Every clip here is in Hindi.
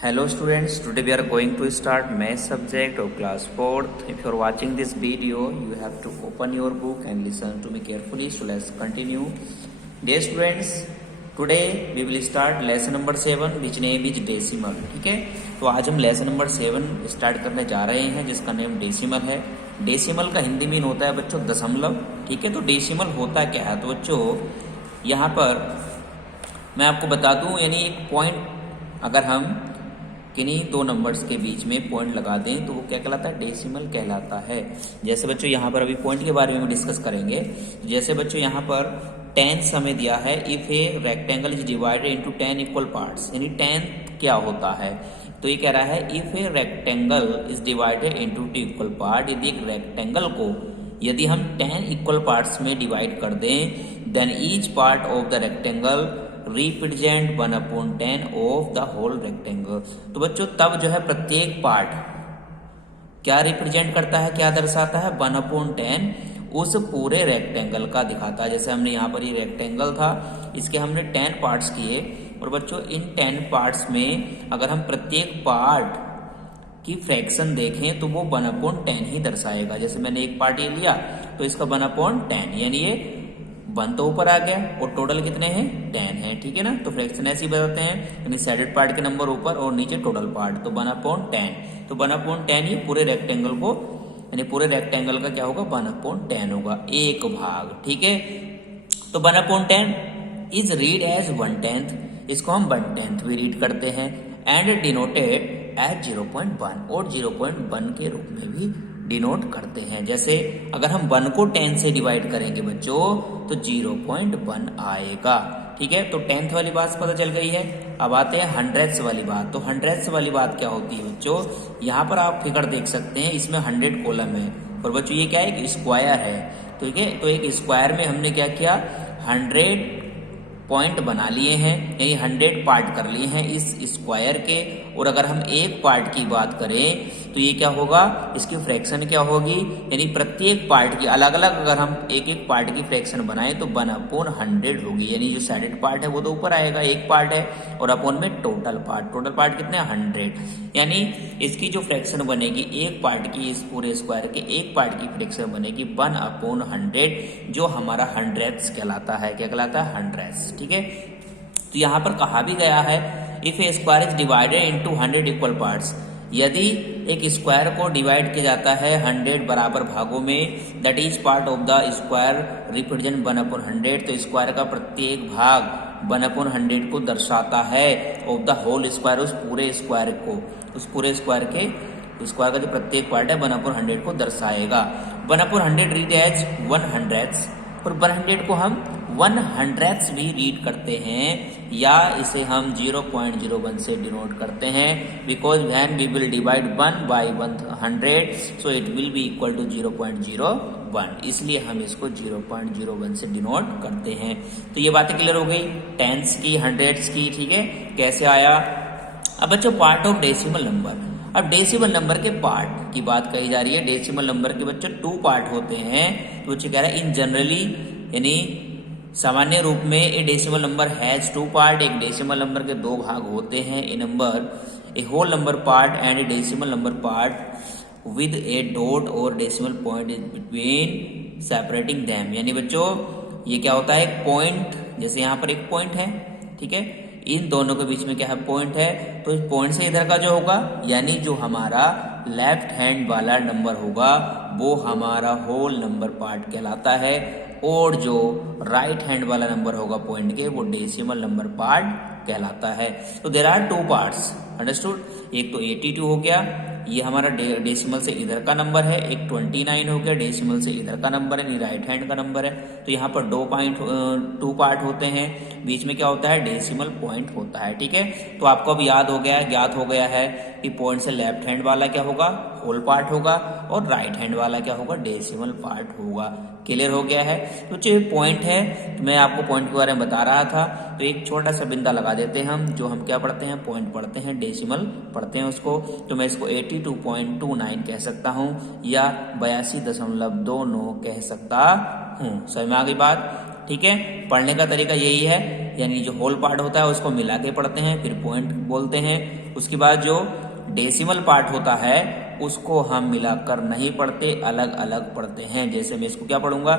Hello students, today we are going to start math subject of class 4th. If you are watching this video, you have to open your book and listen to me carefully. So let's continue. Dear students, today we will start lesson number 7 which name is decimal. ठीक है, तो आज हम lesson number 7 स्टार्ट करने जा रहे हैं जिसका नेम डेसिमल है. डेसिमल का हिंदी मीन होता है बच्चों दशमलव. ठीक है, तो डेसिमल होता क्या है, तो बच्चों यहाँ पर मैं आपको बता दूं, यानी एक पॉइंट अगर हम किन्हीं दो नंबर्स के बीच में पॉइंट लगा दें तो वो क्या कहलाता है, डेसिमल कहलाता है. जैसे बच्चों यहाँ पर अभी पॉइंट के बारे में डिस्कस करेंगे. जैसे बच्चों यहाँ पर 10 हमें दिया है. If a rectangle is divided into 10 equal parts, यानी 10 क्या होता है, तो ये कह रहा है if a rectangle is divided into 2 equal part, यदि एक रेक्टेंगल को यदि हम 10 इक्वल पार्ट्स में डिवाइड कर दें, then each part of the rectangle represent 1/10 of the whole rectangle. तो बच्चों तब जो है प्रत्येक पार्ट क्या रिप्रेजेंट करता है, क्या दर्शाता है, 1/10 उस पूरे रेक्टेंगल का दिखाता है. जैसे हमने यहाँ पर ये रेक्टेंगल था, इसके हमने 10 पार्ट्स किए और बच्चों इन 10 पार्ट्स में अगर हम प्रत्येक पार्ट की फ्रैक्शन देखें तो वो 1/10 ही दर्शाएगा. जैसे मैंने एक पार्ट ये लिया तो इसका 1/10, यानी ये 1 तो ऊपर आ गया और टोटल कितने हैं, 10 है. ठीक है ना, तो फ्रैक्शन ऐसे ही बताते हैं, यानी सैडेड पार्ट के नंबर ऊपर और नीचे टोटल पार्ट, तो 1/10. तो 1/10 ही पूरे रेक्टेंगल को, यानी पूरे रेक्टेंगल का क्या होगा, 1/10 होगा, एक भाग. ठीक है, तो 1/10 इज रीड एज 1/10, इसको हम 1/10 भी रीड करते हैं. एंड डिनोटेड एज 0.1, और 0.1 के रूप में भी डिनोट करते हैं. जैसे अगर हम 1 को 10 से डिवाइड करेंगे बच्चों तो 0.1 आएगा. ठीक है, तो 10th वाली बात पता चल गई है. अब आते हैं 100th वाली बात. तो 100th वाली बात क्या होती है बच्चों, यहाँ पर आप फिगर देख सकते हैं, इसमें 100 कॉलम है और बच्चों ये क्या है, एक स्क्वायर है. ठीक है, तो एक स्क्वायर में हमने क्या किया, 100 पॉइंट बना लिए हैं, यानी 100 पार्ट कर लिए हैं इस स्क्वायर के. और अगर हम एक पार्ट की बात करें तो ये क्या होगा, इसकी फ्रैक्शन क्या होगी, यानी प्रत्येक पार्ट की अलग अलग अगर हम एक एक पार्ट की फ्रैक्शन बनाएं तो 1/100 होगी. यानी जो साइडेड पार्ट है वो तो ऊपर आएगा, एक पार्ट है, और अपॉन में टोटल पार्ट कितने, 100. यानी इसकी जो फ्रैक्शन बनेगी एक पार्ट की, इस पूरे स्क्वायर के एक पार्ट की फ्रैक्शन बनेगी 1/100, जो हमारा 100th कहलाता है. क्या कहलाता है, 100th. ठीक है, तो यहाँ पर कहा भी गया है if A square is divided into 100 equal parts, यदि एक स्क्वायर को डिवाइड किया जाता है 100 बराबर भागों में, that is part of the square represent 1/100, तो स्क्वायर का प्रत्येक भाग 1/100 को दर्शाता है. ऑफ द होल स्क्वायर, उस पूरे स्क्वायर को, उस पूरे स्क्वायर के स्क्वायर का जो प्रत्येक पार्ट है 1/100 को दर्शाएगा. 1/100 रीड एज 100th, और 100 को हम 100th भी रीड करते हैं, या इसे हम 0.01 से डिनोट करते हैं. Because when we will divide 1 by 100 so it will be equal to 0.01, इसलिए हम इसको 0.01 से डिनोट करते हैं. तो ये बातें क्लियर हो गई, 10s की, 100s की. ठीक है, कैसे आया. अब बच्चों पार्ट ऑफ डेसिमल नंबर. अब डेसिमल नंबर के पार्ट की बात कही जा रही है. डेसिमल नंबर के बच्चों 2 पार्ट होते हैं. तो बच्चे कह रहे हैं इन जनरली, यानी सामान्य रूप में a decimal number has 2 part, एक डेसिमल नंबर के 2 भाग होते हैं. A number, a whole number part and a decimal number part with a dot और decimal point is between separating them. यानी बच्चों ये क्या होता है, एक पॉइंट, जैसे यहाँ पर एक पॉइंट है. ठीक है, इन दोनों के बीच में क्या है, पॉइंट है. तो इस पॉइंट से इधर का जो होगा, यानी जो हमारा लेफ्ट हैंड वाला नंबर होगा वो हमारा होल नंबर पार्ट कहलाता है, और जो राइट हैंड वाला नंबर होगा पॉइंट के वो डेसिमल नंबर पार्ट कहलाता है. तो देयर आर 2 पार्ट्स, अंडरस्टूड. एक तो 82 हो गया, ये हमारा डेसिमल से इधर का नंबर है. एक 29 हो गया, डेसिमल से इधर का नंबर है, राइट हैंड का नंबर है. तो यहाँ पर 2 पार्ट होते हैं, बीच में क्या होता है, डेसिमल पॉइंट होता है. ठीक है, तो आपको अब याद हो गया, ज्ञात हो गया है कि पॉइंट से लेफ्ट हैंड वाला क्या होगा, होल पार्ट होगा, और राइट हैंड वाला क्या होगा, डेसिमल पार्ट होगा. क्लियर हो गया है. तो जो पॉइंट है, तो मैं आपको पॉइंट के बारे में बता रहा था, तो एक छोटा सा बिंदा लगा देते हैं हम, जो हम क्या पढ़ते हैं, पॉइंट पढ़ते हैं, डेसिमल पढ़ते हैं उसको. तो मैं इसको 82.29 कह सकता हूँ, या 82.29 कह सकता हूँ. समझ में आ गई बात. ठीक है, पढ़ने का तरीका यही है, यानी जो होल पार्ट होता है उसको मिला के पढ़ते हैं, फिर पॉइंट बोलते हैं, उसके बाद जो डेसिमल पार्ट होता है उसको हम मिलाकर नहीं पढ़ते, अलग अलग पढ़ते हैं। जैसे मैं इसको क्या पढ़ूंगा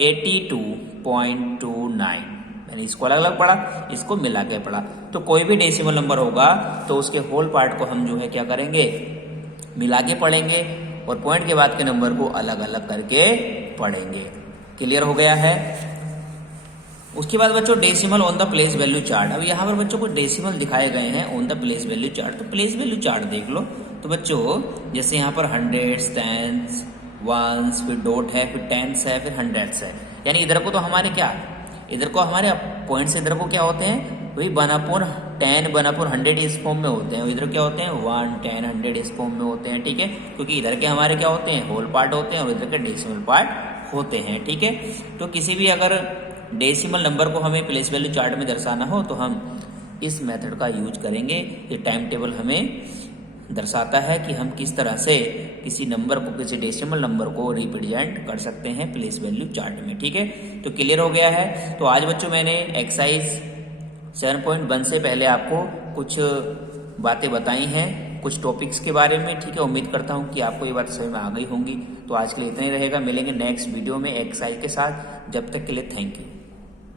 82.29, मैंने इसको अलग अलग पढ़ा, इसको मिला के पढ़ा। तो कोई भी डेसिमल नंबर होगा तो उसके होल पार्ट को हम जो है क्या करेंगे मिला के पढ़ेंगे और पॉइंट के बाद के नंबर को अलग अलग करके पढ़ेंगे। क्लियर हो गया है। उसके बाद बच्चों decimal on the place value chart. अब यहाँ पर बच्चों को डेसिमल दिखाए गए हैं on the place value chart, तो प्लेस वैल्यू चार्ट देख लो। तो बच्चों जैसे यहाँ पर हंड्रेड्स, टेंस, वंस, फिर डॉट है, फिर टेंस है, फिर हंड्रेड्स है, यानी इधर को तो हमारे क्या, इधर को हमारे पॉइंट्स इधर को क्या होते हैं वही 1/10 1/100 इस फॉर्म में होते हैं। इधर क्या होते हैं 1 10 100 इस फॉर्म में होते हैं, ठीक है, क्योंकि इधर के हमारे क्या होते हैं होल पार्ट होते हैं और इधर के डेसिमल पार्ट होते हैं, ठीक है। तो किसी भी अगर डेसिमल नंबर को हमें प्लेस वैल्यू चार्ट में दर्शाना हो तो हम इस मेथड का यूज करेंगे। ये टाइम टेबल हमें दर्शाता है कि हम किस तरह से किसी नंबर को, किसी डेसिमल नंबर को रिप्रेजेंट कर सकते हैं प्लेस वैल्यू चार्ट में, ठीक है। तो क्लियर हो गया है। तो आज बच्चों मैंने एक्सरसाइज 7.1 से पहले आपको कुछ बातें बताई हैं, कुछ टॉपिक्स के बारे में, ठीक है। उम्मीद करता हूँ कि आपको ये बात समझ में आ गई होंगी। तो आज के लिए इतना ही रहेगा, मिलेंगे नेक्स्ट वीडियो में एक्सरसाइज के साथ। जब तक के लिए थैंक यू।